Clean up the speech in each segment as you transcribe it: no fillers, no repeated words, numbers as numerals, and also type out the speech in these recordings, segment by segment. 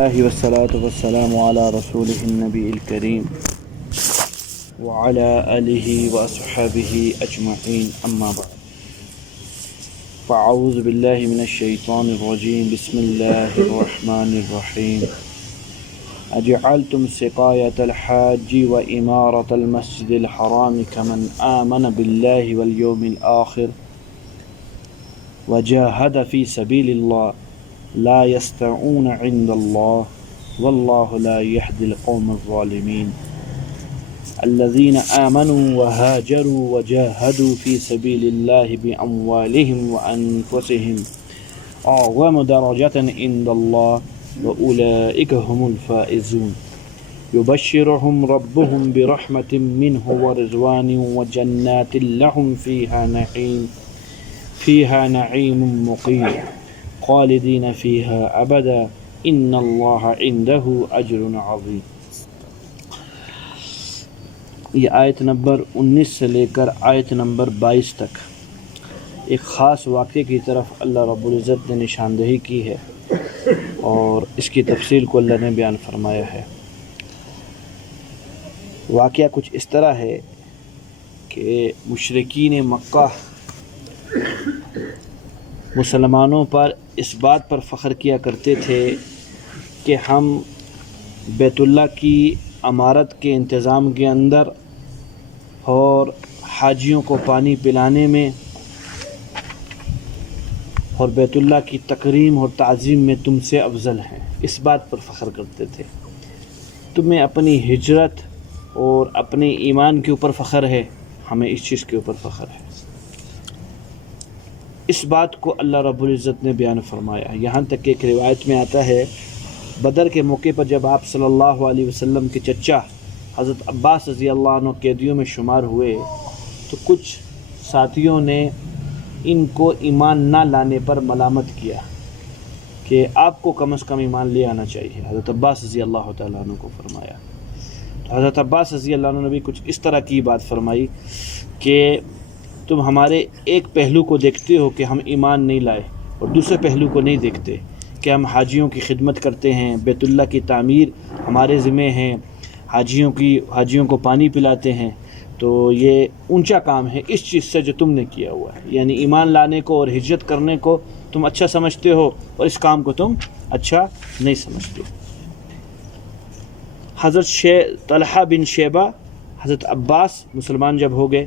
والصلاة والسلام على رسوله النبي الكريم وعلى آله وأصحابه أجمعين أما بعد فأعوذ بالله من الشيطان الرجيم بسم الله الرحمن الرحيم أجعلتم سقاية الحاج وإمارة المسجد الحرام كمن آمن بالله واليوم الآخر وجاهد في سبيل الله لا يستطيعون عند الله والله لا يهدي القوم الظالمين الذين آمنوا وهاجروا وجاهدوا في سبيل الله بأموالهم وأنفسهم أعظم درجة عند الله وأولئك هم الفائزون يبشرهم ربهم برحمة منه ورضوان وجنات لهم فيها نعيم مقيم خالدین فیہا ابدا ان اللہ عندہ اجر عظیم۔ یہ آیت نمبر 19 سے لے کر آیت نمبر 22 تک ایک خاص واقعے کی طرف اللہ رب العزت نے نشاندہی کی ہے اور اس کی تفصیل کو اللہ نے بیان فرمایا ہے۔ واقعہ کچھ اس طرح ہے کہ مشرکین مکہ مسلمانوں پر اس بات پر فخر کیا کرتے تھے کہ ہم بیت اللہ کی عمارت کے انتظام کے اندر اور حاجیوں کو پانی پلانے میں اور بیت اللہ کی تکریم اور تعظیم میں تم سے افضل ہیں، اس بات پر فخر کرتے تھے۔ تمہیں اپنی ہجرت اور اپنے ایمان کے اوپر فخر ہے، ہمیں اس چیز کے اوپر فخر ہے۔ اس بات کو اللہ رب العزت نے بیان فرمایا۔ یہاں تک کہ ایک روایت میں آتا ہے بدر کے موقع پر جب آپ صلی اللہ علیہ وسلم کے چچا حضرت عباس رضی اللہ عنہ قیدیوں میں شمار ہوئے تو کچھ ساتھیوں نے ان کو ایمان نہ لانے پر ملامت کیا کہ آپ کو کم از کم ایمان لے آنا چاہیے۔ حضرت عباس رضی اللہ تعالیٰ عنہ کو فرمایا تو حضرت عباس رضی اللہ عنہ نے بھی کچھ اس طرح کی بات فرمائی کہ تم ہمارے ایک پہلو کو دیکھتے ہو کہ ہم ایمان نہیں لائے اور دوسرے پہلو کو نہیں دیکھتے کہ ہم حاجیوں کی خدمت کرتے ہیں، بیت اللہ کی تعمیر ہمارے ذمہ ہیں، حاجیوں کو پانی پلاتے ہیں، تو یہ اونچا کام ہے اس چیز سے جو تم نے کیا ہوا ہے، یعنی ایمان لانے کو اور ہجرت کرنے کو تم اچھا سمجھتے ہو اور اس کام کو تم اچھا نہیں سمجھتے۔ حضرت طلحہ بن شیبہ، حضرت عباس مسلمان جب ہو گئے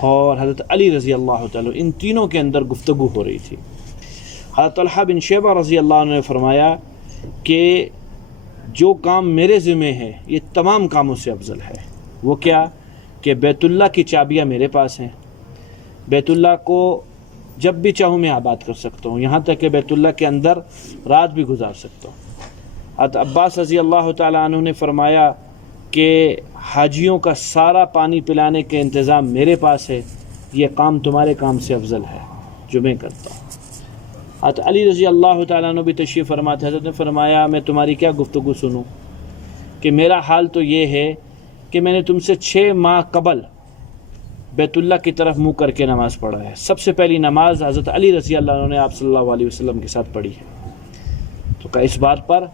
اور حضرت علی رضی اللہ تعالیٰ، ان تینوں کے اندر گفتگو ہو رہی تھی۔ حضرت طلحہ بن شیبہ رضی اللہ عنہ نے فرمایا کہ جو کام میرے ذمہ ہے یہ تمام کاموں سے افضل ہے۔ وہ کیا کہ بیت اللہ کی چابیاں میرے پاس ہیں، بیت اللہ کو جب بھی چاہوں میں آباد کر سکتا ہوں، یہاں تک کہ بیت اللہ کے اندر رات بھی گزار سکتا ہوں۔ حضرت عباس رضی اللہ تعالیٰ عنہ نے فرمایا کہ حاجیوں کا سارا پانی پلانے کے انتظام میرے پاس ہے، یہ کام تمہارے کام سے افضل ہے جو میں کرتا ہوں۔ حضرت علی رضی اللہ تعالیٰ عنہ بھی تشریف فرما تھے، حضرت نے فرمایا میں تمہاری کیا گفتگو سنوں کہ میرا حال تو یہ ہے کہ میں نے تم سے 6 ماہ قبل بیت اللہ کی طرف منہ کر کے نماز پڑھا ہے۔ سب سے پہلی نماز حضرت علی رضی اللہ عنہ نے آپ صلی اللہ علیہ وسلم کے ساتھ پڑھی ہے، تو کہ اس بات پر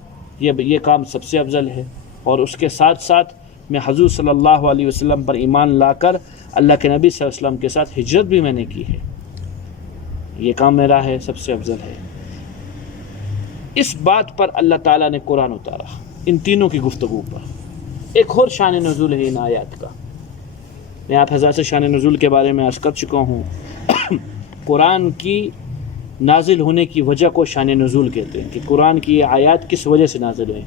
یہ کام سب سے افضل ہے، اور اس کے ساتھ ساتھ میں حضور صلی اللہ علیہ وسلم پر ایمان لا کر اللہ کے نبی صلی اللہ علیہ وسلم کے ساتھ ہجرت بھی میں نے کی ہے، یہ کام میرا ہے، سب سے افضل ہے۔ اس بات پر اللہ تعالیٰ نے قرآن اتارا ان تینوں کی گفتگو پر۔ ایک اور شان نزول ہے ان آیات کا، میں آپ حضرات سے شان نزول کے بارے میں عرض کر چکا ہوں۔ قرآن کی نازل ہونے کی وجہ کو شان نزول کہتے ہیں کہ قرآن کی یہ آیات کس وجہ سے نازل ہوئیں،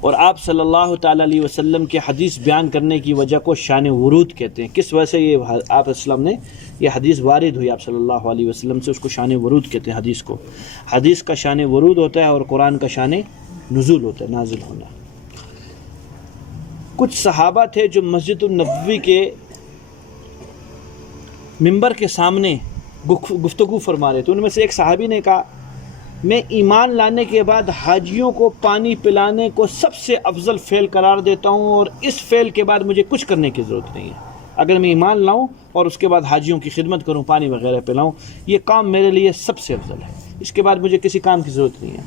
اور آپ صلی اللہ تعالیٰ علیہ وسلم کے حدیث بیان کرنے کی وجہ کو شان ورود کہتے ہیں۔ کس وجہ سے یہ آپ اسلام نے یہ حدیث وارد ہوئی آپ صلی اللہ علیہ وسلم سے، اس کو شان ورود کہتے ہیں۔ حدیث کو، حدیث کا شان ورود ہوتا ہے اور قرآن کا شان نزول ہوتا ہے، نازل ہونا۔ کچھ صحابہ تھے جو مسجد النبوی کے ممبر کے سامنے گفتگو فرما رہے تھے۔ ان میں سے ایک صحابی نے کہا میں ایمان لانے کے بعد حاجیوں کو پانی پلانے کو سب سے افضل فعل قرار دیتا ہوں، اور اس فعل کے بعد مجھے کچھ کرنے کی ضرورت نہیں ہے۔ اگر میں ایمان لاؤں اور اس کے بعد حاجیوں کی خدمت کروں، پانی وغیرہ پلاؤں، یہ کام میرے لیے سب سے افضل ہے، اس کے بعد مجھے کسی کام کی ضرورت نہیں ہے۔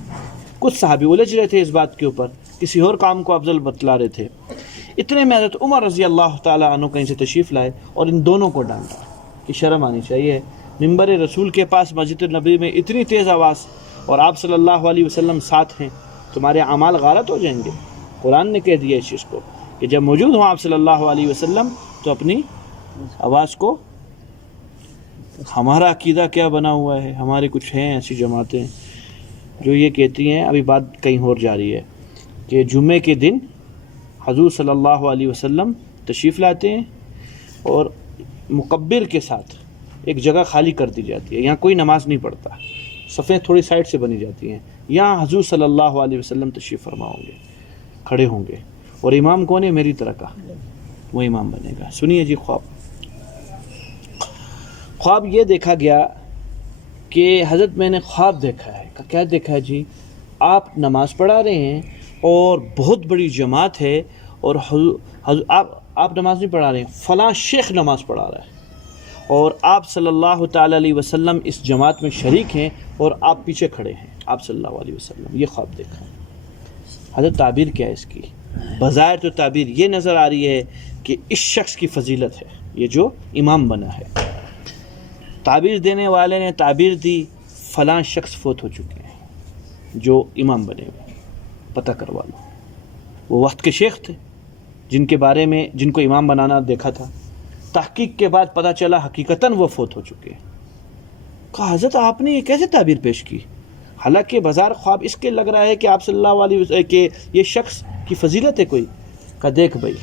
کچھ صحابی الجھ رہے تھے اس بات کے اوپر، کسی اور کام کو افضل بتلا رہے تھے۔ اتنے میں حضرت عمر رضی اللہ تعالیٰ عنہ کہیں سے تشریف لائے اور ان دونوں کو ڈانٹا کہ شرم آنی چاہیے، منبر رسول کے پاس مسجد نبی میں اتنی تیز آواز اور آپ صلی اللہ علیہ وسلم ساتھ ہیں، تمہارے اعمال غارت ہو جائیں گے۔ قرآن نے کہہ دیا اس چیز کو کہ جب موجود ہوں آپ صلی اللہ علیہ وسلم تو اپنی آواز کو، ہمارا عقیدہ کیا بنا ہوا ہے، ہمارے کچھ ہیں ایسی جماعتیں جو یہ کہتی ہیں، ابھی بات کہیں اور جاری ہے کہ جمعے کے دن حضور صلی اللہ علیہ وسلم تشریف لاتے ہیں اور مکبر کے ساتھ ایک جگہ خالی کر دی جاتی ہے، یہاں کوئی نماز نہیں پڑھتا، صفیں تھوڑی سائڈ سے بنی جاتی ہیں، یہاں حضور صلی اللہ علیہ وسلم تشریف فرما ہوں گے، کھڑے ہوں گے، اور امام کون ہے؟ میری طرح کا وہ امام بنے گا۔ سنیے جی خواب یہ دیکھا گیا کہ حضرت میں نے خواب دیکھا ہے، کیا دیکھا ہے جی؟ آپ نماز پڑھا رہے ہیں اور بہت بڑی جماعت ہے اور آپ نماز نہیں پڑھا رہے ہیں، فلاں شیخ نماز پڑھا رہا ہے اور آپ صلی اللہ تعالیٰ علیہ وسلم اس جماعت میں شریک ہیں اور آپ پیچھے کھڑے ہیں، آپ صلی اللہ علیہ وسلم۔ یہ خواب دیکھا ہے حضرت۔ تعبیر کیا ہے اس کی؟ بظاہر تو تعبیر یہ نظر آ رہی ہے کہ اس شخص کی فضیلت ہے، یہ جو امام بنا ہے۔ تعبیر دینے والے نے تعبیر دی فلاں شخص فوت ہو چکے ہیں جو امام بنے ہوئے، پتہ کروا لو۔ وہ وقت کے شیخ تھے جن کے بارے میں جن کو امام بنانا دیکھا تھا، تحقیق کے بعد پتہ چلا حقیقتاً وہ فوت ہو چکے ہیں۔ کہا حضرت آپ نے یہ کیسے تعبیر پیش کی؟ حالانکہ بازار خواب اس کے لگ رہا ہے کہ آپ صلی اللہ علیہ وسلم کہ یہ شخص کی فضیلت ہے کوئی۔ کہا دیکھ بھائی،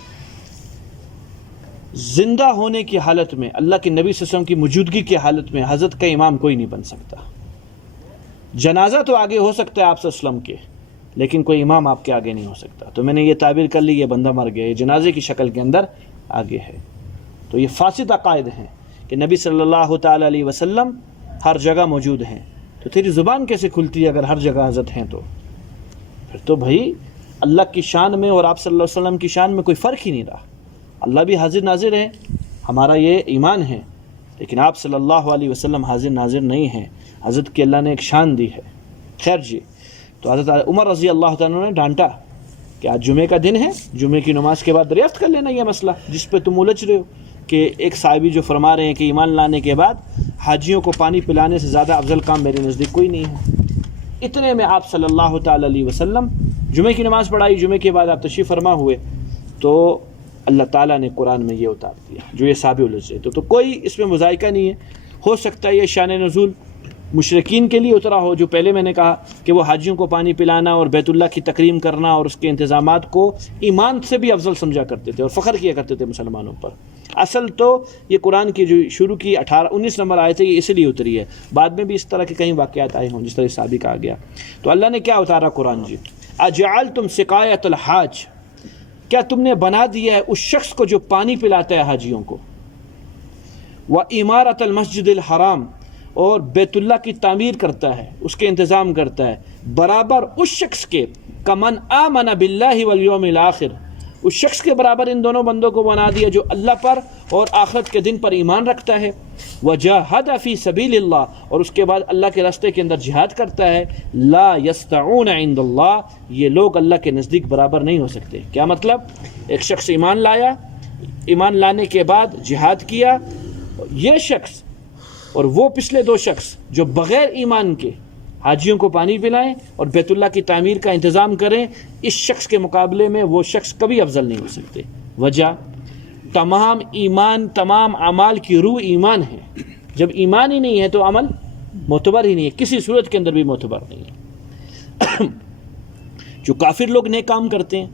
زندہ ہونے کی حالت میں، اللہ کے نبی صلی اللہ علیہ وسلم کی موجودگی کی حالت میں حضرت کا امام کوئی نہیں بن سکتا۔ جنازہ تو آگے ہو سکتا ہے آپ صلی اللہ علیہ وسلم کے، لیکن کوئی امام آپ کے آگے نہیں ہو سکتا۔ تو میں نے یہ تعبیر کر لی، یہ بندہ مر گیا، یہ جنازے کی شکل کے اندر آگے ہے۔ تو یہ فاسد عقائد ہیں کہ نبی صلی اللہ تعالیٰ علیہ وسلم ہر جگہ موجود ہیں، تو تیری زبان کیسے کھلتی ہے اگر ہر جگہ حضرت ہیں؟ تو پھر تو بھائی اللہ کی شان میں اور آپ صلی اللہ علیہ وسلم کی شان میں کوئی فرق ہی نہیں رہا۔ اللہ بھی حاضر ناظر ہے، ہمارا یہ ایمان ہے، لیکن آپ صلی اللہ علیہ وسلم حاضر ناظر نہیں ہیں، حضرت کی اللہ نے ایک شان دی ہے۔ خیر جی، تو حضرت عمر رضی اللہ تعالیٰ نے ڈانٹا کہ آج جمعے کا دن ہے، جمعے کی نماز کے بعد دریافت کر لینا یہ مسئلہ جس پہ تم الجھ رہے ہو، کہ ایک صحابی جو فرما رہے ہیں کہ ایمان لانے کے بعد حاجیوں کو پانی پلانے سے زیادہ افضل کام میرے نزدیک کوئی نہیں ہے۔ اتنے میں آپ صلی اللہ تعالیٰ علیہ وسلم جمعے کی نماز پڑھائی، جمعے کے بعد آپ تشریف فرما ہوئے، تو اللہ تعالیٰ نے قرآن میں یہ اتار دیا جو یہ صحابی الجھ رہے تو کوئی اس میں مذائقہ نہیں ہے۔ ہو سکتا ہے یہ شان نزول مشرکین کے لیے اترا ہو، جو پہلے میں نے کہا کہ وہ حاجیوں کو پانی پلانا اور بیت اللہ کی تکریم کرنا اور اس کے انتظامات کو ایمان سے بھی افضل سمجھا کرتے تھے اور فخر کیا کرتے تھے مسلمانوں پر۔ اصل تو یہ قرآن کی جو شروع کی 19 نمبر آیت ہے یہ اس لیے اتری ہے، بعد میں بھی اس طرح کے کئی واقعات آئے ہوں جس طرح صحابی کہا گیا۔ تو اللہ نے کیا اتارا قرآن جی؟ اجعلتم سقایۃ الحاج، کیا تم نے بنا دیا ہے اس شخص کو جو پانی پلاتا ہے حاجیوں کو، وعمارۃ المسجد الحرام، اور بیت اللہ کی تعمیر کرتا ہے، اس کے انتظام کرتا ہے، برابر اس شخص کے کمن آمن باللہ والیوم الآخر، اس شخص کے برابر ان دونوں بندوں کو بنا دیا جو اللہ پر اور آخرت کے دن پر ایمان رکھتا ہے، وجاہد فی سبیل اللہ، اور اس کے بعد اللہ کے راستے کے اندر جہاد کرتا ہے، لا یستعون عند اللہ، یہ لوگ اللہ کے نزدیک برابر نہیں ہو سکتے۔ کیا مطلب؟ ایک شخص ایمان لایا، ایمان لانے کے بعد جہاد کیا، یہ شخص اور وہ پچھلے دو شخص جو بغیر ایمان کے حاجیوں کو پانی پلائیں اور بیت اللہ کی تعمیر کا انتظام کریں، اس شخص کے مقابلے میں وہ شخص کبھی افضل نہیں ہو سکتے۔ وجہ تمام ایمان، تمام اعمال کی روح ایمان ہے، جب ایمان ہی نہیں ہے تو عمل معتبر ہی نہیں ہے، کسی صورت کے اندر بھی معتبر نہیں ہے۔ جو کافر لوگ نیک کام کرتے ہیں،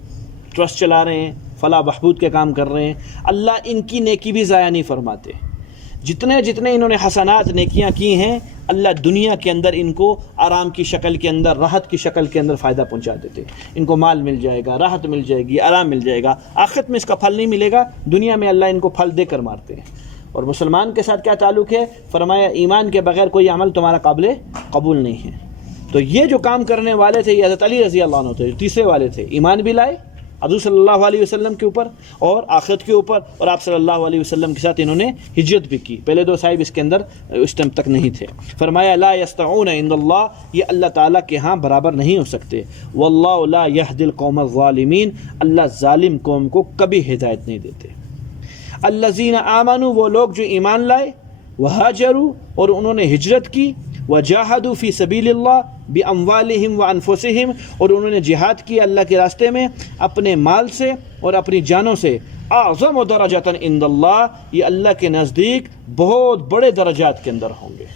ٹرسٹ چلا رہے ہیں، فلاح بہبود کے کام کر رہے ہیں، اللہ ان کی نیکی بھی ضائع نہیں فرماتے۔ جتنے انہوں نے حسنات نیکیاں کی ہیں، اللہ دنیا کے اندر ان کو آرام کی شکل کے اندر، راحت کی شکل کے اندر فائدہ پہنچا دیتے۔ ان کو مال مل جائے گا، راحت مل جائے گی، آرام مل جائے گا، آخرت میں اس کا پھل نہیں ملے گا، دنیا میں اللہ ان کو پھل دے کر مارتے ہیں۔ اور مسلمان کے ساتھ کیا تعلق ہے؟ فرمایا ایمان کے بغیر کوئی عمل تمہارا قابل قبول نہیں ہے۔ تو یہ جو کام کرنے والے تھے یہ حضرت علی رضی اللہ عنہ تھے، جو تیسرے والے تھے، ایمان بھی لائے، حضور صلی اللہ علیہ وسلم کے اوپر اور آخرت کے اوپر، اور آپ صلی اللہ علیہ وسلم کے ساتھ انہوں نے ہجرت بھی کی. پہلے دو صاحب اس کے اندر اس ٹائم تک نہیں تھے. فرمایا لا یستعون عند اللہ، یہ اللہ تعالیٰ کے ہاں برابر نہیں ہو سکتے. واللہ لا یہدی القوم الظالمین، اللہ ظالم قوم کو کبھی ہدایت نہیں دیتے. الذین آمنوا، وہ لوگ جو ایمان لائے، وہاجروا، اور انہوں نے ہجرت کی، وجاہدوا فی سبیل اللہ باموالہم وانفسہم، اور انہوں نے جہاد کیا اللہ کے راستے میں اپنے مال سے اور اپنی جانوں سے. اعظم درجۃ عند اللہ، یہ اللہ کے نزدیک بہت بڑے درجات کے اندر ہوں گے.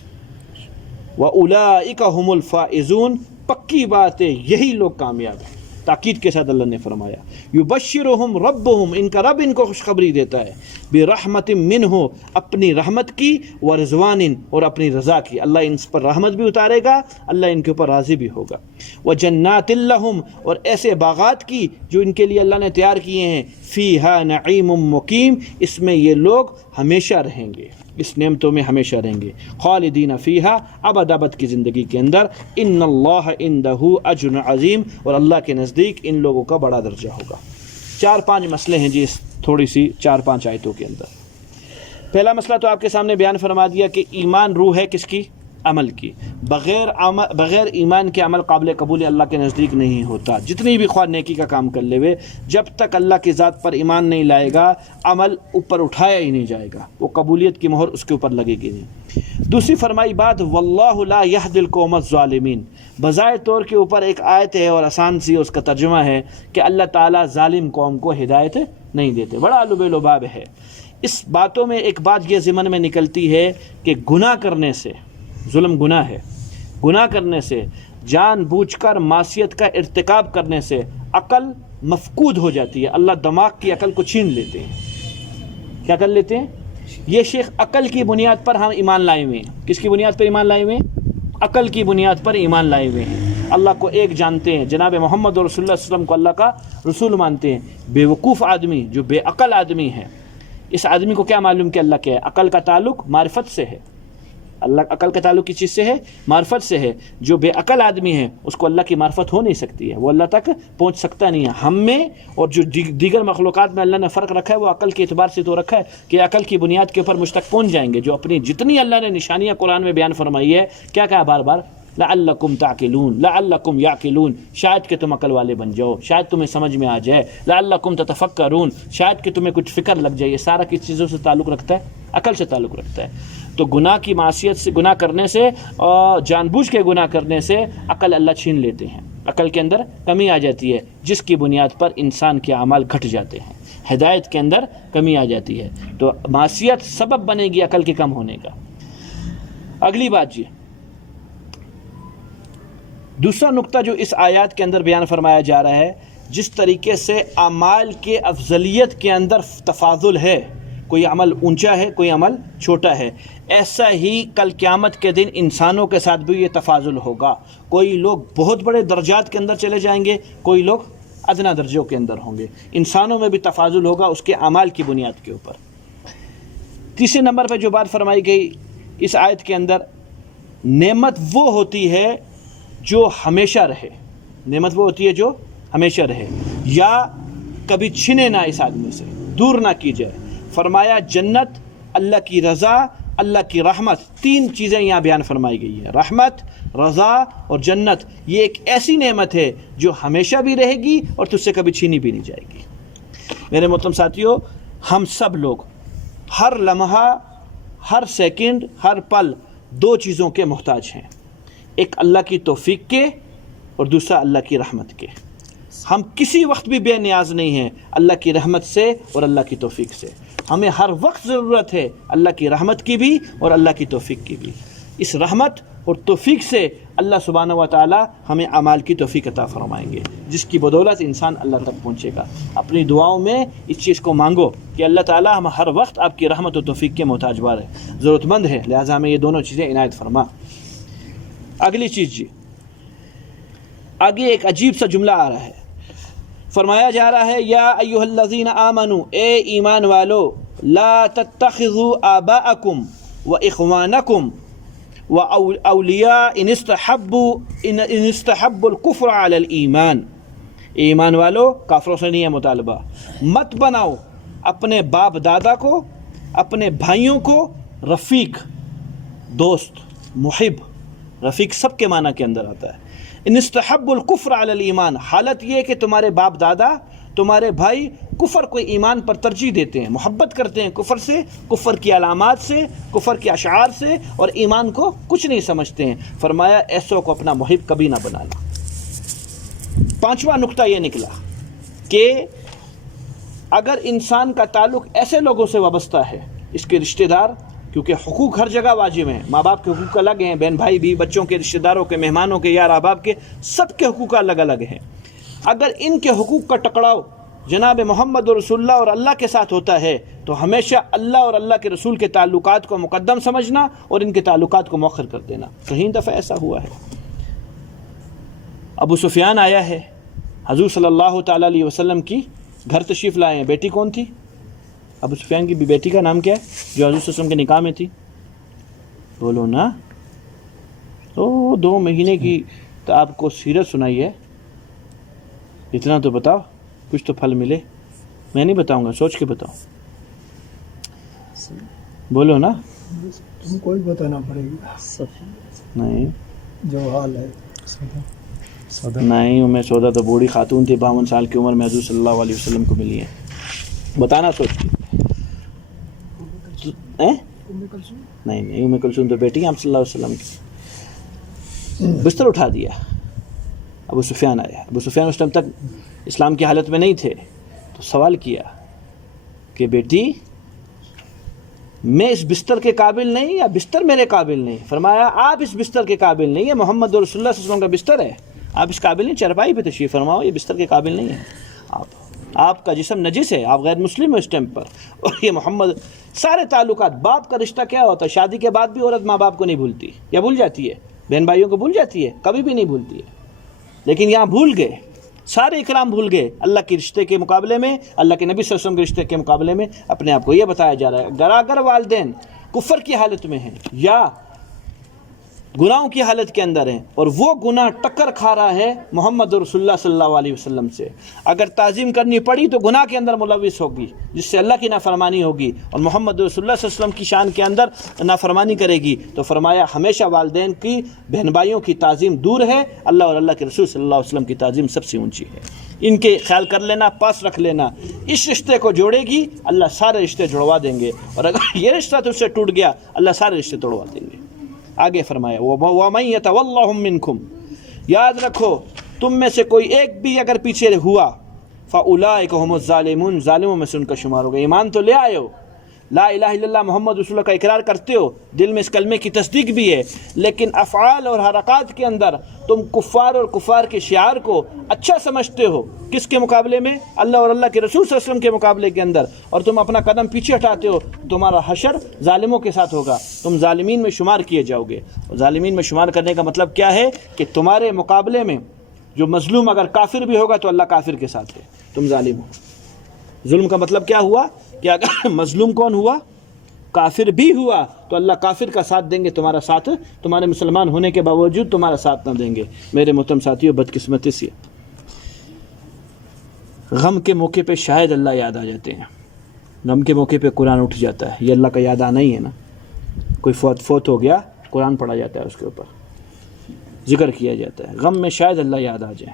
وَأُولَئِكَ هُمُ الْفَائِزُونَ، پکی بات ہے یہی لوگ کامیاب ہیں. تاکید کے ساتھ اللہ نے فرمایا یبشرہم ربہم، ان کا رب ان کو خوشخبری دیتا ہے، برحمت منہ، اپنی رحمت کی، ورضوان، اور اپنی رضا کی. اللہ ان پر رحمت بھی اتارے گا، اللہ ان کے اوپر راضی بھی ہوگا. وجنات لہم، اور ایسے باغات کی جو ان کے لیے اللہ نے تیار کیے ہیں، فیہا نعیم مقیم، اس میں یہ لوگ ہمیشہ رہیں گے، اس نعمتوں میں ہمیشہ رہیں گے. خالدین فیہا، ابد ابد کی زندگی کے اندر. ان اللہ عندہ اجر عظیم، اور اللہ کے نزدیک ان لوگوں کا بڑا درجہ ہوگا. 4-5 مسئلے ہیں جی اس تھوڑی سی 4-5 آیتوں کے اندر. پہلا مسئلہ تو آپ کے سامنے بیان فرما دیا کہ ایمان روح ہے کس کی؟ عمل کی. بغیر ایمان کے عمل قابل قبول اللہ کے نزدیک نہیں ہوتا. جتنی بھی خواہ نیکی کا کام کر لے ہوئے، جب تک اللہ کی ذات پر ایمان نہیں لائے گا، عمل اوپر اٹھایا ہی نہیں جائے گا، وہ قبولیت کی مہر اس کے اوپر لگے گی نہیں. دوسری فرمائی بات واللہ لا یہدی القوم الظالمین. بظاہر طور کے اوپر ایک آیت ہے اور آسان سی اس کا ترجمہ ہے کہ اللہ تعالیٰ ظالم قوم کو ہدایت نہیں دیتے. بڑا لب لباب ہے. اس باتوں میں ایک بات یہ ضمن میں نکلتی ہے کہ گناہ کرنے سے، ظلم گناہ ہے، گناہ کرنے سے، جان بوجھ کر معصیت کا ارتکاب کرنے سے عقل مفقود ہو جاتی ہے. اللہ دماغ کی عقل کو چھین لیتے ہیں. کیا کر لیتے ہیں؟ یہ شیخ عقل کی بنیاد پر ہم ایمان لائے ہوئے ہیں. کس کی بنیاد پر ایمان لائے ہوئے ہیں؟ عقل کی بنیاد پر ایمان لائے ہوئے ہیں. اللہ کو ایک جانتے ہیں، جناب محمد رسول اللہ صلی اللہ علیہ وسلم کو اللہ کا رسول مانتے ہیں. بے وقوف آدمی، جو بے عقل آدمی ہے، اس آدمی کو کیا معلوم کہ اللہ کیا ہے؟ عقل کا تعلق معرفت سے ہے. اللہ عقل کا تعلق کس چیز سے ہے؟ معرفت سے ہے. جو بے عقل آدمی ہے اس کو اللہ کی معرفت ہو نہیں سکتی ہے، وہ اللہ تک پہنچ سکتا نہیں ہے. ہم میں اور جو دیگر مخلوقات میں اللہ نے فرق رکھا ہے وہ عقل کے اعتبار سے تو رکھا ہے کہ عقل کی بنیاد کے اوپر مجھ تک پہنچ جائیں گے. جو اپنی جتنی اللہ نے نشانیاں قرآن میں بیان فرمائی ہے، کیا کہا بار بار؟ لعلکم تعقلون، لعلکم یعقلون، شاید کہ تم عقل والے بن جاؤ، شاید تمہیں سمجھ میں آ جائے. لعلکم تتفکرون، شاید کہ تمہیں کچھ فکر لگ جائے. یہ سارا کس چیزوں سے تعلق رکھتا ہے؟ عقل سے تعلق رکھتا ہے. تو گناہ کی معصیت سے، گناہ کرنے سے اور جان بوجھ کے گناہ کرنے سے عقل اللہ چھین لیتے ہیں. عقل کے اندر کمی آ جاتی ہے، جس کی بنیاد پر انسان کے اعمال گھٹ جاتے ہیں. ہدایت کے اندر کمی آ جاتی ہے. تو معصیت سبب بنے گی عقل کے کم ہونے کا. اگلی بات جی، دوسرا نقطہ جو اس آیات کے اندر بیان فرمایا جا رہا ہے، جس طریقے سے اعمال کے افضلیت کے اندر تفاضل ہے، کوئی عمل اونچا ہے کوئی عمل چھوٹا ہے، ایسا ہی کل قیامت کے دن انسانوں کے ساتھ بھی یہ تفاضل ہوگا. کوئی لوگ بہت بڑے درجات کے اندر چلے جائیں گے، کوئی لوگ ادنا درجوں کے اندر ہوں گے. انسانوں میں بھی تفاضل ہوگا اس کے اعمال کی بنیاد کے اوپر. تیسرے نمبر پہ جو بات فرمائی گئی اس آیت کے اندر، نعمت وہ ہوتی ہے جو ہمیشہ رہے. نعمت وہ ہوتی ہے جو ہمیشہ رہے، یا کبھی چھنے نہ اس آدمی سے، دور نہ کی جائے. فرمایا جنت، اللہ کی رضا، اللہ کی رحمت، 3 چیزیں یہاں بیان فرمائی گئی ہیں. رحمت، رضا اور جنت. یہ ایک ایسی نعمت ہے جو ہمیشہ بھی رہے گی اور تجھ سے کبھی چھینی بھی نہیں جائے گی. میرے محترم ساتھیو، ہم سب لوگ ہر لمحہ، ہر سیکنڈ، ہر پل 2 چیزوں کے محتاج ہیں. ایک اللہ کی توفیق کے اور دوسرا اللہ کی رحمت کے. ہم کسی وقت بھی بے نیاز نہیں ہیں اللہ کی رحمت سے اور اللہ کی توفیق سے. ہمیں ہر وقت ضرورت ہے اللہ کی رحمت کی بھی اور اللہ کی توفیق کی بھی. اس رحمت اور توفیق سے اللہ سبحانہ و تعالی ہمیں اعمال کی توفیق عطا فرمائیں گے، جس کی بدولت انسان اللہ تک پہنچے گا. اپنی دعاؤں میں اس چیز کو مانگو کہ اللہ تعالی ہم ہر وقت آپ کی رحمت و توفیق کے محتاج بار ہے، ضرورت مند ہے، لہٰذا ہمیں یہ دونوں چیزیں عنایت فرما. اگلی چیز جی، آگے ایک عجیب سا جملہ آ رہا ہے. فرمایا جا رہا ہے یا ایھا الذین آمنوا، اے ایمان والو، لا تتخذوا آباءکم واخوانکم واولیاء ان استحبوا الکفر علی الایمان. ایمان والو کافروں سے نہیں ہے مطالبہ، مت بناؤ اپنے باپ دادا کو، اپنے بھائیوں کو رفیق، دوست، محب۔ رفیق سب کے معنی کے اندر آتا ہے۔ ان استحب الکفر علی الایمان، حالت یہ کہ تمہارے باپ دادا، تمہارے بھائی کفر کو ایمان پر ترجیح دیتے ہیں، محبت کرتے ہیں کفر سے، کفر کی علامات سے، کفر کے اشعار سے، اور ایمان کو کچھ نہیں سمجھتے ہیں۔ فرمایا ایسوں کو اپنا محب کبھی نہ بنانا۔ پانچواں نقطہ یہ نکلا کہ اگر انسان کا تعلق ایسے لوگوں سے وابستہ ہے، اس کے رشتہ دار، کیونکہ حقوق ہر جگہ واجب ہیں، ماں باپ کے حقوق الگ ہیں، بہن بھائی بھی، بچوں کے، رشتہ داروں کے، مہمانوں کے، یار احباب کے، سب کے حقوق الگ الگ ہیں۔ اگر ان کے حقوق کا ٹکراؤ جناب محمد رسول اللہ اور اللہ کے ساتھ ہوتا ہے تو ہمیشہ اللہ اور اللہ کے رسول کے تعلقات کو مقدم سمجھنا اور ان کے تعلقات کو مؤخر کر دینا۔ کہیں دفعہ ایسا ہوا ہے۔ ابو سفیان آیا ہے، حضور صلی اللہ تعالیٰ علیہ وسلم کی گھر تشریف لائے ہیں۔ بیٹی کون تھی؟ ابو سفیان کی بیٹی کا نام کیا ہے جو حضور صلی اللہ علیہ وسلم کے نکاح میں تھی؟ بولو نا۔ تو 2 مہینے کی تو آپ کو سیرت سنائی ہے، اتنا تو بتاؤ، کچھ تو پھل ملے۔ میں نہیں بتاؤں گا، سوچ کے بتاؤ، بولو نا۔ تم کو ہی بتانا پڑے گا۔ نہیں جو حال ہے نہیں، میں سودا تو بوڑھی خاتون تھی، 52 سال کی عمر میں حضور صلی اللہ علیہ وسلم کو ملی ہے، بتانا سوچ کے۔ نہیں، ام کلثوم تو بیٹی ہیں آپ صلی اللہ علیہ وسلم کی۔ بستر اٹھا دیا، ابو سفیان آیا۔ ابو سفیان اس ٹائم تک اسلام کی حالت میں نہیں تھے، تو سوال کیا کہ بیٹی میں اس بستر کے قابل نہیں یا بستر میرے قابل نہیں؟ فرمایا آپ اس بستر کے قابل نہیں، یہ محمد رسول اللہ صلی اللہ علیہ وسلم کا بستر ہے، آپ اس قابل نہیں، چرپائی پہ تشریف فرماؤ، یہ بستر کے قابل نہیں ہے، آپ کا جسم نجس ہے، آپ غیر مسلم ہیں اس ٹائم پر، اور یہ محمد۔ سارے تعلقات، باپ کا رشتہ کیا ہوتا ہے؟ شادی کے بعد بھی عورت ماں باپ کو نہیں بھولتی، یا بھول جاتی ہے؟ بہن بھائیوں کو بھول جاتی ہے؟ کبھی بھی نہیں بھولتی ہے، لیکن یہاں بھول گئے، سارے اکرام بھول گئے اللہ کے رشتے کے مقابلے میں، اللہ کے نبی صلی اللہ علیہ وسلم کے رشتے کے مقابلے میں اپنے آپ کو یہ بتایا جا رہا ہے۔ اگر والدین کفر کی حالت میں ہیں یا گناہوں کی حالت کے اندر ہیں اور وہ گناہ ٹکر کھا رہا ہے محمد رسول اللہ صلی اللہ علیہ وسلم سے، اگر تعظیم کرنی پڑی تو گناہ کے اندر ملوث ہوگی، جس سے اللہ کی نافرمانی ہوگی، اور محمد رسول اللہ صلی اللہ علیہ وسلم کی شان کے اندر نافرمانی کرے گی، تو فرمایا ہمیشہ والدین کی، بہن بھائیوں کی تعظیم دور ہے، اللہ اور اللہ کے رسول صلی اللہ علیہ وسلم کی تعظیم سب سے اونچی ہے۔ ان کے خیال کر لینا، پاس رکھ لینا، اس رشتے کو جوڑے گی اللہ سارے رشتے جڑوا دیں گے، اور اگر یہ رشتہ تجھ سے ٹوٹ گیا اللہ سارے رشتے توڑوا دیں گے۔ آگے فرمایا وَمَن يَتَوَلَّهُم مِّنكُمْ، یاد رکھو تم میں سے کوئی ایک بھی اگر پیچھے ہوا فَأُولَٰئِكَ هُمُ الظَّالِمُونَ، ظالموں میں سے ان کا شمار ہوگا۔ ایمان تو لے آئے ہو، لا الہ الا اللہ محمد رسول اللہ کا اقرار کرتے ہو، دل میں اس کلمے کی تصدیق بھی ہے، لیکن افعال اور حرکات کے اندر تم کفار اور کفار کے شعار کو اچھا سمجھتے ہو، کس کے مقابلے میں؟ اللہ اور اللہ کے رسول صلی اللہ علیہ وسلم کے مقابلے کے اندر، اور تم اپنا قدم پیچھے ہٹاتے ہو، تمہارا حشر ظالموں کے ساتھ ہوگا، تم ظالمین میں شمار کیے جاؤ گے۔ اور ظالمین میں شمار کرنے کا مطلب کیا ہے کہ تمہارے مقابلے میں جو مظلوم اگر کافر بھی ہوگا تو اللہ کافر کے ساتھ ہے، تم ظالم ہو۔ ظلم کا مطلب کیا ہوا کہ اگر مظلوم کون ہوا؟ کافر بھی ہوا تو اللہ کافر کا ساتھ دیں گے، تمہارا ساتھ، تمہارے مسلمان ہونے کے باوجود تمہارا ساتھ نہ دیں گے۔ میرے محترم ساتھیو، بدقسمتی سے غم کے موقع پہ شاید اللہ یاد آ جاتے ہیں، غم کے موقع پہ قرآن اٹھ جاتا ہے، یہ اللہ کا یاد آنا ہی ہے نا۔ کوئی فوت ہو گیا، قرآن پڑھا جاتا ہے، اس کے اوپر ذکر کیا جاتا ہے۔ غم میں شاید اللہ یاد آ جائے،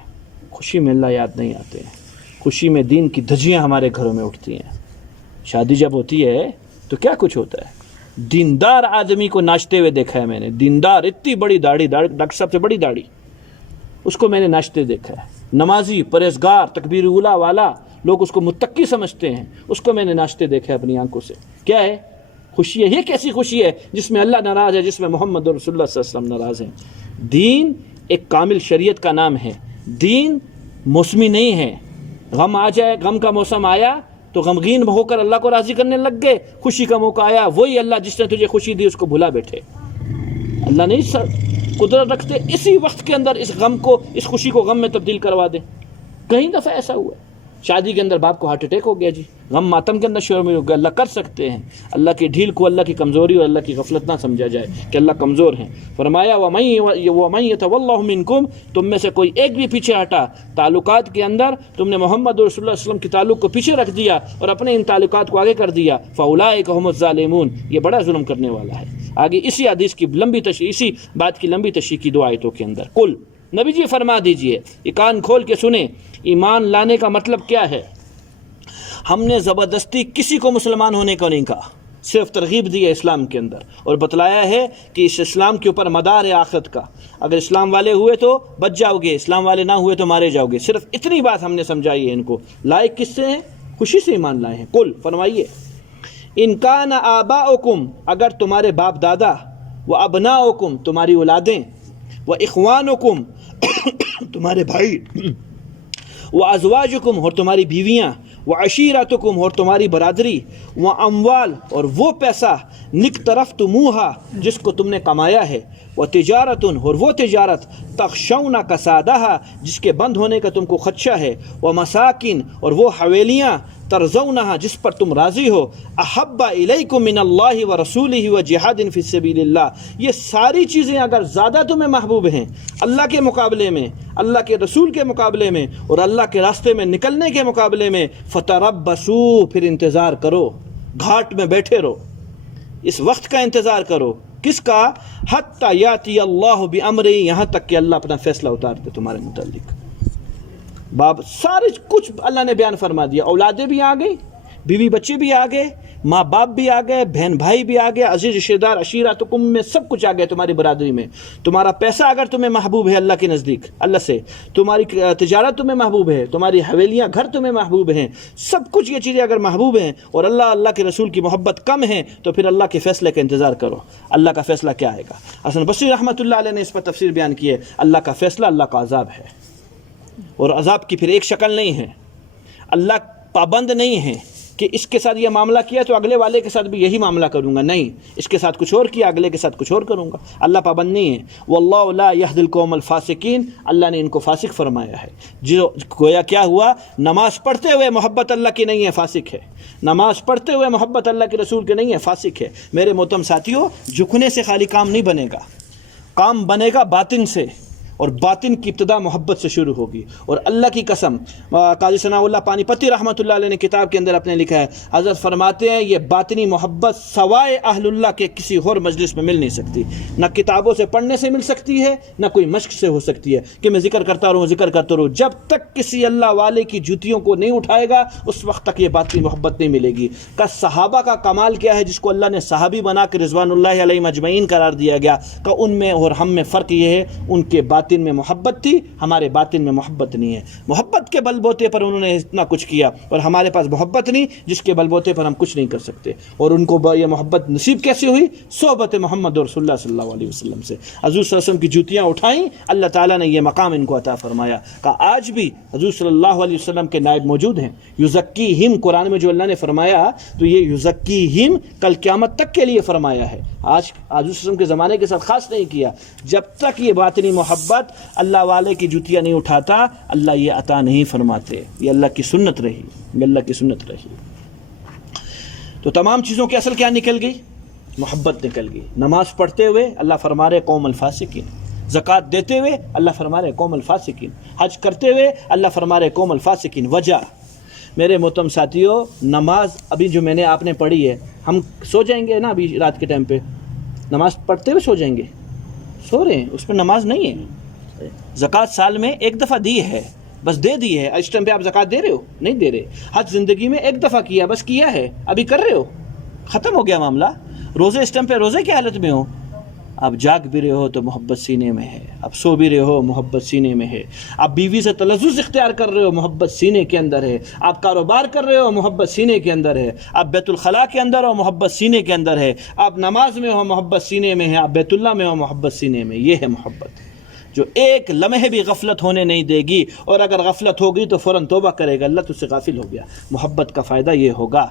خوشی میں اللہ یاد نہیں آتے ہیں۔ خوشی میں دین کی دھجیاں ہمارے گھروں میں اٹھتی ہیں۔ شادی جب ہوتی ہے تو کیا کچھ ہوتا ہے؟ دیندار آدمی کو ناچتے ہوئے دیکھا ہے میں نے، دیندار، اتنی بڑی داڑھی، ڈاکٹر صاحب سے بڑی داڑھی، اس کو میں نے ناچتے دیکھا ہے۔ نمازی، پرہیزگار، تکبیر اولیٰ والا، لوگ اس کو متقی سمجھتے ہیں، اس کو میں نے ناچتے دیکھا ہے اپنی آنکھوں سے۔ کیا ہے؟ خوشی ہے۔ یہ کیسی خوشی ہے جس میں اللہ ناراض ہے، جس میں محمد رسول اللہ صلی اللہ علیہ وسلم ناراض ہیں؟ دین ایک کامل شریعت کا نام ہے، دین موسمی نہیں ہے۔ غم آ جائے، غم کا موسم آیا تو غمگین ہو کر اللہ کو راضی کرنے لگ گئے، خوشی کا موقع آیا وہی اللہ جس نے تجھے خوشی دی اس کو بھلا بیٹھے۔ اللہ نہیں قدرت رکھتے اسی وقت کے اندر اس غم کو، اس خوشی کو غم میں تبدیل کروا دیں۔ کئی دفعہ ایسا ہوا ہے، شادی کے اندر باپ کو ہارٹ اٹیک ہو گیا جی، غم ماتم کے اندر شامل ہو گیا، اللہ کر سکتے ہیں۔ اللہ کی ڈھیل کو اللہ کی کمزوری اور اللہ کی غفلت نہ سمجھا جائے کہ اللہ کمزور ہیں۔ فرمایا وَمَن يَتَوَلَّهُ مِنكُمْ، تم میں سے کوئی ایک بھی پیچھے ہٹا تعلقات کے اندر، تم نے محمد رسول اللہ صلی اللہ علیہ وسلم کے تعلق کو پیچھے رکھ دیا اور اپنے ان تعلقات کو آگے کر دیا، فَأُولَٰئِكَ هُمُ الظَّالِمُونَ، یہ بڑا ظلم کرنے والا ہے۔ آگے اسی حدیث کی لمبی تشریح، اسی بات کی لمبی تشریح کی 2 آیتوں کے اندر کل نبی جی فرما دیجئے، یہ کان کھول کے سنیں، ایمان لانے کا مطلب کیا ہے؟ ہم نے زبردستی کسی کو مسلمان ہونے کو نہیں کہا، صرف ترغیب دی ہے اسلام کے اندر اور بتلایا ہے کہ اس اسلام کے اوپر مدار ہے آخرت کا، اگر اسلام والے ہوئے تو بچ جاؤ گے، اسلام والے نہ ہوئے تو مارے جاؤ گے، صرف اتنی بات ہم نے سمجھائی ہے ان کو۔ لائق کس سے ہیں؟ خوشی سے ایمان لائے ہیں۔ کل فرمائیے ان کان آباؤکم، اگر تمہارے باپ دادا، و ابناؤکم، تمہاری اولادیں، و اخوانکم، تمہارے بھائی، و ازواجکم، اور تمہاری بیویاں، و عشیرتکم، اور تمہاری برادری، و اموال، اور وہ پیسہ، نقترفتموہا، جس کو تم نے کمایا ہے، و تجارتن، اور وہ تجارت، تخشون کسادہا، جس کے بند ہونے کا تم کو خدشہ ہے، و مساکن، اور وہ حویلیاں، ترضونہا، جس پر تم راضی ہو، احب الیکم من اللہ و رسولہ و جہاد فی سبیل اللہ، یہ ساری چیزیں اگر زیادہ تمہیں محبوب ہیں اللہ کے مقابلے میں، اللہ کے رسول کے مقابلے میں، اور اللہ کے راستے میں نکلنے کے مقابلے میں، فتربصوا، پھر انتظار کرو، گھاٹ میں بیٹھے رہو، اس وقت کا انتظار کرو، کس کا؟ حتی یاتی اللہ بامرہ، یہاں تک کہ اللہ اپنا فیصلہ اتار دے تمہارے متعلق۔ باب سارے کچھ اللہ نے بیان فرما دیا، اولادیں بھی آ گئی، بیوی بچے بھی آ گئے، ماں باپ بھی آ گئے، بہن بھائی بھی آ گئے، عزیز رشتہ دار، عشیرتکم میں سب کچھ آ گیا تمہاری برادری میں۔ تمہارا پیسہ اگر تمہیں محبوب ہے اللہ کے نزدیک، اللہ سے، تمہاری تجارت تمہیں محبوب ہے، تمہاری حویلیاں، گھر تمہیں محبوب ہیں، سب کچھ یہ چیزیں اگر محبوب ہیں اور اللہ کے رسول کی محبت کم ہے، تو پھر اللہ کے فیصلے کا انتظار کرو۔ اللہ کا فیصلہ کیا آئے گا؟ حسن بصری رحمۃ اللہ علیہ نے اس پر تفسیر بیان کی ہے، اللہ کا فیصلہ اللہ کا عذاب ہے، اور عذاب کی پھر ایک شکل نہیں ہے۔ اللہ پابند نہیں ہے کہ اس کے ساتھ یہ معاملہ کیا تو اگلے والے کے ساتھ بھی یہی معاملہ کروں گا، نہیں، اس کے ساتھ کچھ اور کیا، اگلے کے ساتھ کچھ اور کروں گا۔ اللہ پابند نہیں ہے۔ واللہ لا یہدی القوم الفاسقین، اللہ نے ان کو فاسق فرمایا ہے۔ جو گویا کیا ہوا، نماز پڑھتے ہوئے محبت اللہ کی نہیں ہے، فاسق ہے، نماز پڑھتے ہوئے محبت اللہ کے رسول کی نہیں ہے، فاسق ہے۔ میرے محترم ساتھیوں، جھکنے سے خالی کام نہیں بنے گا، کام بنے گا باطن سے، اور باطن کی ابتدا محبت سے شروع ہوگی۔ اور اللہ کی قسم، قاضی ثناء اللہ پانی پتی رحمۃ اللہ علیہ نے کتاب کے اندر اپنے لکھا ہے، حضرت فرماتے ہیں یہ باطنی محبت سوائے اہل اللہ کے کسی اور مجلس میں مل نہیں سکتی، نہ کتابوں سے پڑھنے سے مل سکتی ہے، نہ کوئی مشق سے ہو سکتی ہے کہ میں ذکر کرتا رہوں، جب تک کسی اللہ والے کی جوتیوں کو نہیں اٹھائے گا اس وقت تک یہ باطنی محبت نہیں ملے گی۔ کہ صحابہ کا کمال کیا ہے جس کو اللہ نے صحابی بنا کے رضوان اللہ علیہم اجمعین قرار دیا گیا، کہ ان میں اور ہم میں فرق یہ ہے، ان کے باطن میں محبت تھی، ہمارے باطن میں محبت نہیں ہے۔ محبت کے بل بوتے پر انہوں نے اتنا کچھ کیا، اور ہمارے پاس محبت نہیں جس کے بل بوتے پر ہم کچھ نہیں کر سکتے۔ اور ان کو یہ محبت نصیب کیسے ہوئی؟ صحبت محمد رسول اللہ صلی اللہ علیہ وسلم سے۔ حضور صلی اللہ علیہ وسلم کی جوتیاں اٹھائیں، اللہ تعالیٰ نے یہ مقام ان کو عطا فرمایا کہ آج بھی حضور صلی اللہ علیہ وسلم کے نائب موجود ہیں۔ یزکیہم، قرآن میں جو اللہ نے فرمایا تو یہ یزکیہم کل قیامت تک کے لیے فرمایا ہے، آج حضور صلی اللہ علیہ وسلم کے زمانے کے ساتھ خاص نہیں کیا۔ جب تک یہ باطنی محبت اللہ والے کی جوتیاں نہیں اٹھاتا، اللہ یہ عطا نہیں فرماتے۔ یہ اللہ کی سنت رہی، یہ اللہ کی سنت رہی۔ تو تمام چیزوں کی اصل کیا نکل گئی؟ محبت نکل گئی۔ نماز پڑھتے ہوئے اللہ فرما رہے قوم الفاسقین، زکوٰۃ دیتے ہوئے اللہ فرما رہے قوم الفاسقین، حج کرتے ہوئے اللہ فرما رہے قوم الفاسقین۔ وجہ میرے محترم ساتھیوں، نماز ابھی جو میں نے آپ نے پڑھی ہے، ہم سو جائیں گے نا ابھی رات کے ٹائم پہ، نماز پڑھتے ہوئے سو جائیں گے، سو رہے ہیں، اس میں نماز نہیں ہے۔ زکوٰۃ سال میں ایک دفعہ دی ہے، بس دے دی ہے، اس ٹائم پہ آپ زکوٰۃ دے رہے ہو؟ نہیں دے رہے۔ حج زندگی میں ایک دفعہ کیا، بس کیا ہے، ابھی کر رہے ہو، ختم ہو گیا معاملہ۔ روزے اس ٹائم پہ روزے کی حالت میں ہو، آپ جاگ بھی رہے ہو تو محبت سینے میں ہے، آپ سو بھی رہے ہو محبت سینے میں ہے، آپ بیوی سے تلذذ اختیار کر رہے ہو محبت سینے کے اندر ہے، آپ کاروبار کر رہے ہو محبت سینے کے اندر ہے، آپ بیت الخلاء کے اندر ہو محبت سینے کے اندر ہے، آپ نماز میں ہو محبت سینے میں ہے، آپ بیت اللہ میں ہو محبت سینے میں۔ یہ ہے محبت جو ایک لمحے بھی غفلت ہونے نہیں دے گی، اور اگر غفلت ہوگی تو فوراً توبہ کرے گا، اللہ تجھ سے غافل ہو گیا۔ محبت کا فائدہ یہ ہوگا،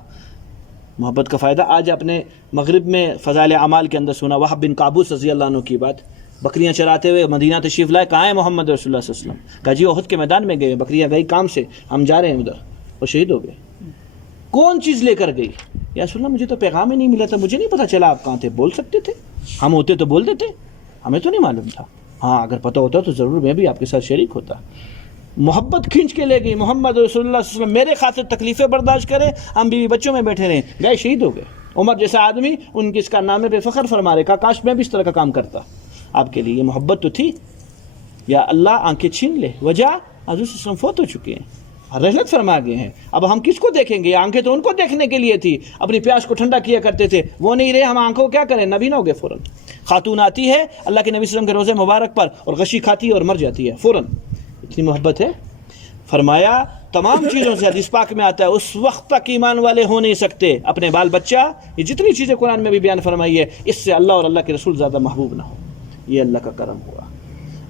محبت کا فائدہ آج اپنے مغرب میں فضائل اعمال کے اندر سنا وہب بن قابوس رضی اللہ عنہ کی بات، بکریاں چراتے ہوئے مدینہ تشریف لائے، کہاں ہے محمد رسول اللہ صلی اللہ علیہ وسلم؟ کہا جی احد کے میدان میں گئے، بکریاں گئی کام سے، ہم جا رہے ہیں ادھر۔ اور شہید ہو گئے. کون چیز لے کر گئی؟ یا رسول اللہ مجھے تو پیغام ہی نہیں ملا تھا، مجھے نہیں پتا چلا آپ کہاں تھے. بول سکتے تھے، ہم ہوتے تو بول دیتے، ہمیں تو نہیں معلوم تھا. ہاں اگر پتہ ہوتا تو ضرور میں بھی آپ کے ساتھ شریک ہوتا. محبت کھینچ کے لے گئی. محمد رسول اللہ صلی اللہ علیہ وسلم میرے خاطر تکلیفیں برداشت کرے، ہم بیوی بچوں میں بیٹھے رہے، گئے شہید ہو گئے. عمر جیسا آدمی ان کے اس کارنامے پہ فخر فرما رہے، کہا کاش میں بھی اس طرح کا کام کرتا آپ کے لیے. یہ محبت تو تھی. یا اللہ آنکھیں چھین لے، وجہ حضور صلی اللہ علیہ وسلم فوت ہو چکے ہیں، رحلت فرما گئے ہیں. اب ہم کس کو دیکھیں گے؟ آنکھیں تو ان کو دیکھنے کے لیے تھی، اپنی پیاس کو ٹھنڈا کیا کرتے تھے، وہ نہیں رہے، ہم آنکھوں کو کیا کریں؟ نبی نہ ہو گئے فوراً. خاتون آتی ہے اللہ کے نبی صلی اللہ علیہ وسلم کے روزے مبارک پر اور غشی کھاتی ہے اور مر جاتی ہے فوراً. اتنی محبت ہے. فرمایا تمام چیزوں سے، حدیث پاک میں آتا ہے اس وقت تک ایمان والے ہو نہیں سکتے اپنے بال بچہ، یہ جتنی چیزیں قرآن میں بھی بیان فرمائی ہے، اس سے اللہ اور اللہ کے رسول زیادہ محبوب نہ ہو. یہ اللہ کا کرم ہوا.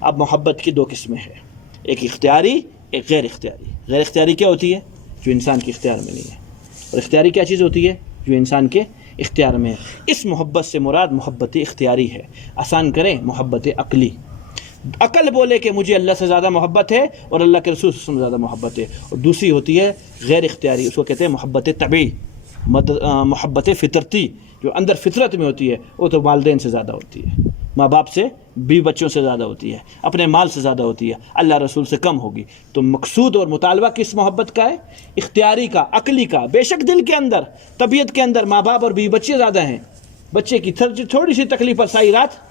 اب محبت کی دو قسمیں ہیں، ایک اختیاری، ایک غیر اختیاری. غیر اختیاری کیا ہوتی ہے؟ جو انسان کے اختیار میں نہیں ہے. اور اختیاری کیا چیز ہوتی ہے؟ جو انسان کے اختیار میں ہے. اس محبت سے مراد محبت اختیاری ہے. آسان کریں، محبت عقلی. عقل بولے کہ مجھے اللہ سے زیادہ محبت ہے اور اللہ کے رسول سے زیادہ محبت ہے. اور دوسری ہوتی ہے غیر اختیاری، اس کو کہتے ہیں محبت طبعی، محبت فطرتی، جو اندر فطرت میں ہوتی ہے. وہ تو والدین سے زیادہ ہوتی ہے، ماں باپ سے، بیوی بچوں سے زیادہ ہوتی ہے، اپنے مال سے زیادہ ہوتی ہے، اللہ رسول سے کم ہوگی. تو مقصود اور مطالبہ کس محبت کا ہے؟ اختیاری کا، عقلی کا. بے شک دل کے اندر، طبیعت کے اندر ماں باپ اور بیوی بچے زیادہ ہیں. بچے کی تھوڑی سی تکلیف پر ساری رات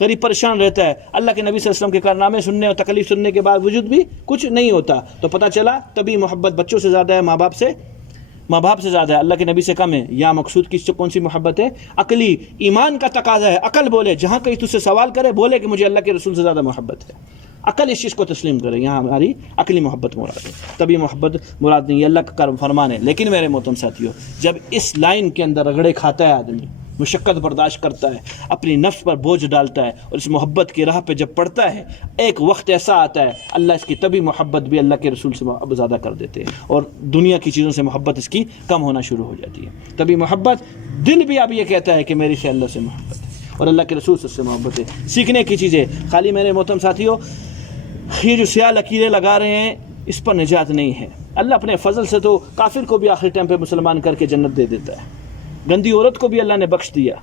غریب پریشان رہتا ہے. اللہ کے نبی صلی اللہ علیہ وسلم کے کارنامے سننے اور تکلیف سننے کے باوجود بھی کچھ نہیں ہوتا. تو پتہ چلا تبھی محبت بچوں سے زیادہ ہے، ماں باپ سے زیادہ ہے، اللہ کے نبی سے کم ہے. یا مقصود کس سے کون سی محبت ہے؟ عقلی. ایمان کا تقاضا ہے. عقل بولے، جہاں کہیں تجھ سے سوال کرے بولے کہ مجھے اللہ کے رسول سے زیادہ محبت ہے. عقل اس چیز کو تسلیم کرے. یہاں ہماری عقلی محبت مراد ہے، تبھی محبت مراد نہیں. اللہ کا کرم فرمان ہے. لیکن میرے محترم ساتھیو، جب اس لائن کے اندر رگڑے کھاتا ہے آدمی، مشقت برداشت کرتا ہے، اپنی نفس پر بوجھ ڈالتا ہے اور اس محبت کی راہ پہ جب پڑتا ہے، ایک وقت ایسا آتا ہے اللہ اس کی طبی محبت بھی اللہ کے رسول سے زیادہ کر دیتے ہیں اور دنیا کی چیزوں سے محبت اس کی کم ہونا شروع ہو جاتی ہے. طبی محبت، دل بھی اب یہ کہتا ہے کہ میری سے اللہ سے محبت ہے اور اللہ کے رسول سے محبت ہے. سیکھنے کی چیزیں خالی میرے محترم ساتھیوں، یہ جو سیاہ لکیریں لگا رہے ہیں اس پر نجات نہیں ہے. اللہ اپنے فضل سے تو کافر کو بھی آخری ٹائم پہ مسلمان کر کے جنت دے دیتا ہے. گندی عورت کو بھی اللہ نے بخش دیا.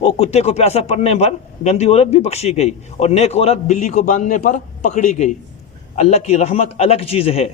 وہ کتے کو پیاسا پڑنے پر گندی عورت بھی بخشی گئی اور نیک عورت بلی کو باندھنے پر پکڑی گئی. اللہ کی رحمت الگ چیز ہے،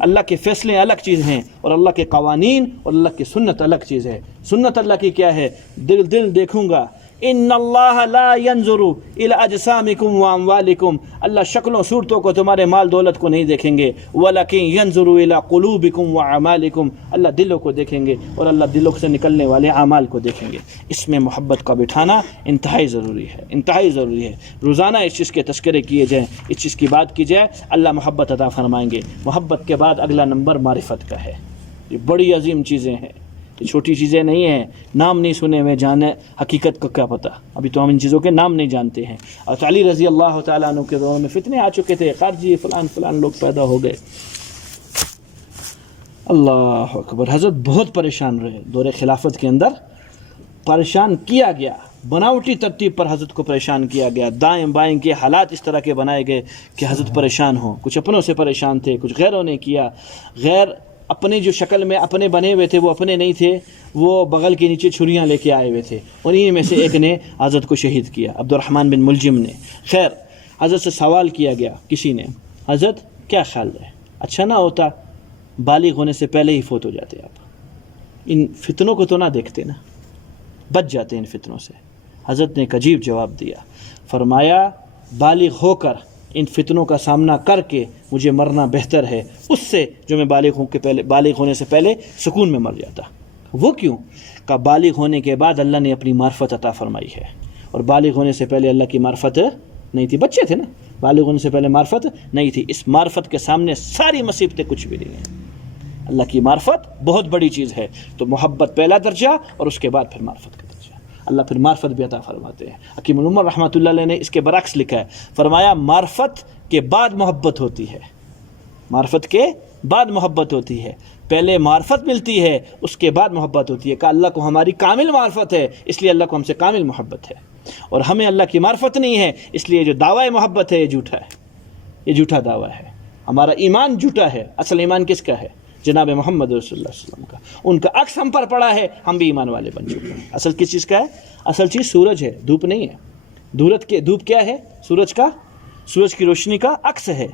اللہ کے فیصلے الگ چیز ہیں اور اللہ کے قوانین اور اللہ کی سنت الگ چیز ہے. سنت اللہ کی کیا ہے؟ دل دیکھوں گا. ان اللہ لا ينظر الى اجسامکم واموالکم، اللہ شکلوں صورتوں کو، تمہارے مال دولت کو نہیں دیکھیں گے. ولکن ينظر الى قلوبکم واعمالکم، اللہ دلوں کو دیکھیں گے اور اللہ دلوں سے نکلنے والے اعمال کو دیکھیں گے. اس میں محبت کا بٹھانا انتہائی ضروری ہے، انتہائی ضروری ہے. روزانہ اس چیز کے تذکرے کیے جائیں، اس چیز کی بات کی جائے، اللہ محبت عطا فرمائیں گے. محبت کے بعد اگلا نمبر معرفت کا ہے. یہ بڑی عظیم چیزیں ہیں، یہ چھوٹی چیزیں نہیں ہیں. نام نہیں سنے ہوئے جانے حقیقت کا کیا پتہ. ابھی تو ہم ان چیزوں کے نام نہیں جانتے ہیں. اور علی رضی اللہ تعالیٰ عنہ کے دور میں فتنے آ چکے تھے، خارجی فلان لوگ پیدا ہو گئے. اللہ اکبر. حضرت بہت پریشان رہے. دور خلافت کے اندر پریشان کیا گیا، بناوٹی ترتیب پر حضرت کو پریشان کیا گیا. دائیں بائیں کے حالات اس طرح کے بنائے گئے کہ حضرت پریشان ہوں. کچھ اپنوں سے پریشان تھے، کچھ غیروں نے کیا. غیر اپنی جو شکل میں اپنے بنے ہوئے تھے وہ اپنے نہیں تھے، وہ بغل کے نیچے چھریاں لے کے آئے ہوئے تھے. انہی میں سے ایک نے حضرت کو شہید کیا، عبد الرحمن بن ملجم نے. خیر، حضرت سے سوال کیا گیا کسی نے، حضرت کیا خیال ہے، اچھا نہ ہوتا بالغ ہونے سے پہلے ہی فوت ہو جاتے آپ؟ ان فتنوں کو تو نہ دیکھتے نا، بچ جاتے ان فتنوں سے. حضرت نے ایک عجیب جواب دیا. فرمایا بالغ ہو کر ان فتنوں کا سامنا کر کے مجھے مرنا بہتر ہے اس سے جو میں بالغ ہونے سے پہلے سکون میں مر جاتا. وہ کیوں؟ کہ بالغ ہونے کے بعد اللہ نے اپنی معرفت عطا فرمائی ہے اور بالغ ہونے سے پہلے اللہ کی معرفت نہیں تھی. بچے تھے نا، بالغ ہونے سے پہلے معرفت نہیں تھی. اس معرفت کے سامنے ساری مصیبتیں کچھ بھی نہیں ہیں. اللہ کی معرفت بہت بڑی چیز ہے. تو محبت پہلا درجہ اور اس کے بعد پھر معرفت کا درجہ. اللہ پھر معرفت بھی عطا فرماتے ہیں. حکیم الامہ رحمۃ اللہ علیہ نے اس کے برعکس لکھا ہے. فرمایا معرفت کے بعد محبت ہوتی ہے، معرفت کے بعد محبت ہوتی ہے. پہلے معرفت ملتی ہے، اس کے بعد محبت ہوتی ہے. کہ اللہ کو ہماری کامل معرفت ہے، اس لیے اللہ کو ہم سے کامل محبت ہے. اور ہمیں اللہ کی معرفت نہیں ہے، اس لیے جو دعویٰ محبت ہے یہ جھوٹا ہے، یہ جھوٹا دعویٰ ہے. ہمارا ایمان جھوٹا ہے. اصل ایمان کس کا ہے؟ جناب محمد رسول اللہ صلی اللہ علیہ وسلم کا، ان کا عکس ہم پر پڑا ہے، ہم بھی ایمان والے بن چکے ہیں۔ اصل کس چیز کا ہے؟ اصل چیز سورج ہے، دھوپ نہیں ہے۔ دھوپ کیا ہے؟ سورج کی روشنی کا عکس ہے۔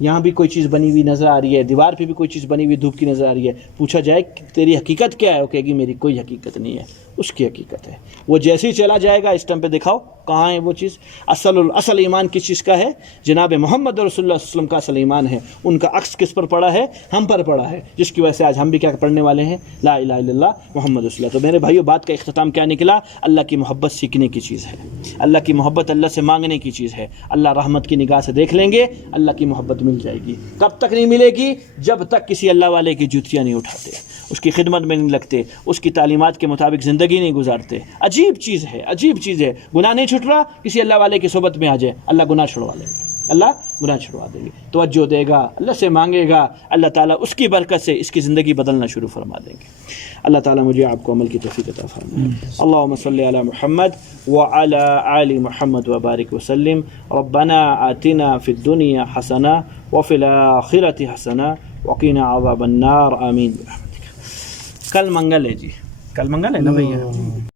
یہاں بھی کوئی چیز بنی ہوئی نظر آ رہی ہے، دیوار پہ بھی کوئی چیز بنی ہوئی دھوپ کی نظر آ رہی ہے، پوچھا جائے کہ تیری حقیقت کیا ہے؟ وہ کہے گی میری کوئی حقیقت نہیں ہے، اس کی حقیقت ہے۔ وہ جیسے ہی چلا جائے گا، اس ٹائم پہ دکھاؤ کہاں ہے وہ چیز۔ اصل ایمان کس چیز کا ہے؟ جناب محمد رسول اللہ صلی اللہ علیہ وسلم کا اصل ایمان ہے۔ ان کا عکس کس پر پڑا ہے؟ ہم پر پڑا ہے، جس کی وجہ سے آج ہم بھی کیا پڑھنے والے ہیں؟ لا الہ الا اللہ محمد رسول اللہ۔ تو میرے بھائیو، بات کا اختتام کیا نکلا؟ اللہ کی محبت سیکھنے کی چیز ہے، اللہ کی محبت اللہ سے مانگنے کی چیز ہے۔ اللہ رحمت کی نگاہ سے دیکھ لیں گے، اللہ کی محبت مل جائے گی۔ کب تک نہیں ملے گی؟ جب تک کسی اللہ والے کی جوتیاں نہیں اٹھاتے، اس کی خدمت میں نہیں لگتے، اس کی تعلیمات کے مطابق زندگی نہیں گزارتے۔ عجیب چیز ہے، عجیب چیز ہے۔ گناہ نہیں چھٹ رہا، کسی اللہ والے کی صحبت میں آ جائے، اللہ گناہ چھڑوا لیں گے، اللہ گناہ چھڑوا دیں گے، توجہ دے گا، اللہ سے مانگے گا، اللہ تعالیٰ اس کی برکت سے اس کی زندگی بدلنا شروع فرما دیں گے۔ اللہ تعالیٰ مجھے آپ کو عمل کی توفیق عطا فرمائے۔ اللہم صلی علی محمد وعلی آل محمد وبارک وسلم۔ ربنا آتنا فی الدنیا حسنہ وفی الآخرۃ حسنہ وقنا عذاب النار، آمین برحمتک۔ کل منگل ہے جی، کل منگل ہے نا بھیا؟